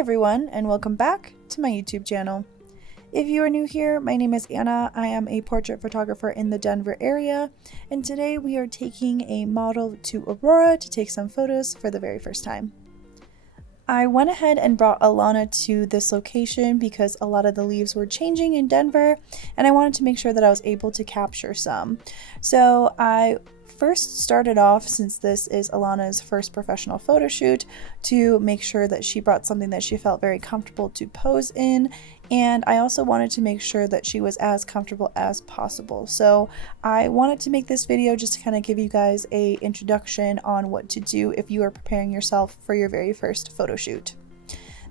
everyone, and welcome back to my YouTube channel. If you are new here, my name is Anna. I am a portrait photographer in the Denver area, and today we are taking a model to Aurora to take some photos for the very first time. I went ahead and brought Alana to this location because a lot of the leaves were changing in Denver, and I wanted to make sure that I was able to capture some. So I first started off, since this is Alana's first professional photo shoot, to make sure that she brought something that she felt very comfortable to pose in, and I also wanted to make sure that she was as comfortable as possible. So I wanted to make this video just to kind of give you guys an introduction on what to do if you are preparing yourself for your very first photo shoot.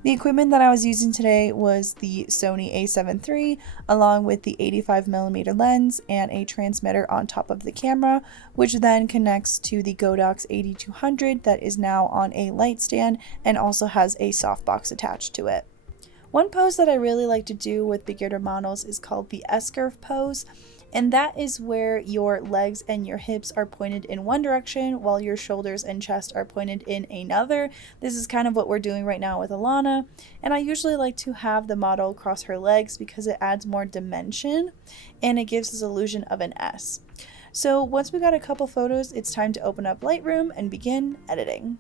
The equipment that I was using today was the Sony A7 III, along with the 85mm lens and a transmitter on top of the camera, which then connects to the Godox AD200 that is now on a light stand and also has a softbox attached to it. One pose that I really like to do with beginner models is called the S-curve pose, and that is where your legs and your hips are pointed in one direction while your shoulders and chest are pointed in another. This is kind of what we're doing right now with Alana, and I usually like to have the model cross her legs because it adds more dimension and it gives this illusion of an S. So once we got a couple photos, it's time to open up Lightroom and begin editing.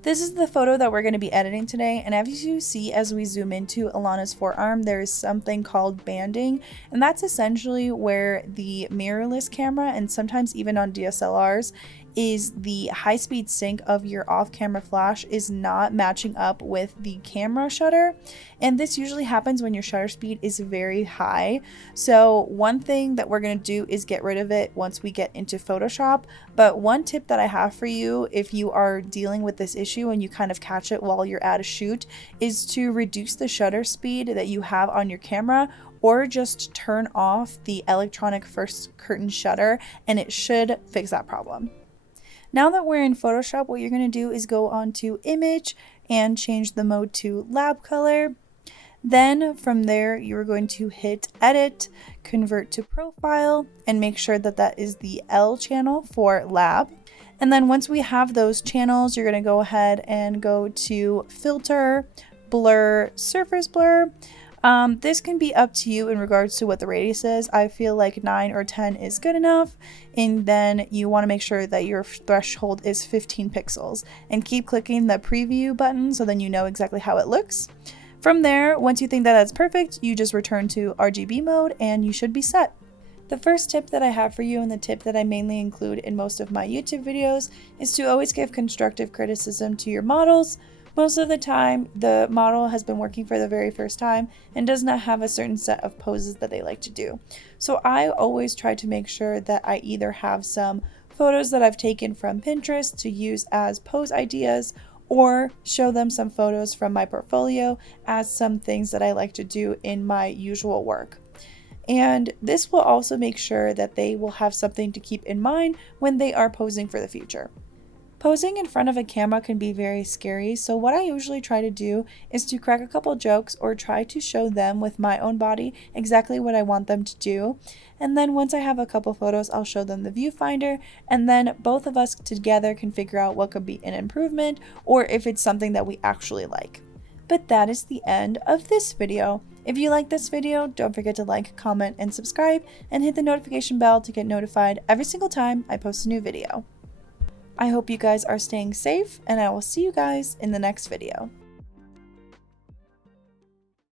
This is the photo that we're going to be editing today, and as you see as we zoom into Alana's forearm, there is something called banding, and that's essentially where the mirrorless camera, and sometimes even on DSLRs, is the high-speed sync of your off-camera flash is not matching up with the camera shutter, and this usually happens when your shutter speed is very high. So one thing that we're going to do is get rid of it once we get into Photoshop, but one tip that I have for you if you are dealing with this issue and you kind of catch it while you're at a shoot is to reduce the shutter speed that you have on your camera, or just turn off the electronic first curtain shutter, and it should fix that problem. Now that we're in Photoshop, what you're going to do is go on to Image and change the mode to Lab Color. Then from there, you're going to hit Edit, Convert to Profile, and make sure that that is the L channel for Lab. And then once we have those channels, you're going to go ahead and go to Filter, Blur, Surface Blur. This can be up to you in regards to what the radius is. I feel like 9 or 10 is good enough, and then you want to make sure that your threshold is 15 pixels, and keep clicking the preview button so then you know exactly how it looks. From there, once you think that that's perfect, you just return to RGB mode and you should be set. The first tip that I have for you, and the tip that I mainly include in most of my YouTube videos, is to always give constructive criticism to your models. Most of the time, the model has been working for the very first time and does not have a certain set of poses that they like to do. So I always try to make sure that I either have some photos that I've taken from Pinterest to use as pose ideas, or show them some photos from my portfolio as some things that I like to do in my usual work. And this will also make sure that they will have something to keep in mind when they are posing for the future. Posing in front of a camera can be very scary, so what I usually try to do is to crack a couple jokes or try to show them with my own body exactly what I want them to do. And then once I have a couple photos, I'll show them the viewfinder, and then both of us together can figure out what could be an improvement or if it's something that we actually like. But that is the end of this video. If you like this video, don't forget to like, comment, and subscribe, and hit the notification bell to get notified every single time I post a new video. I hope you guys are staying safe, and I will see you guys in the next video.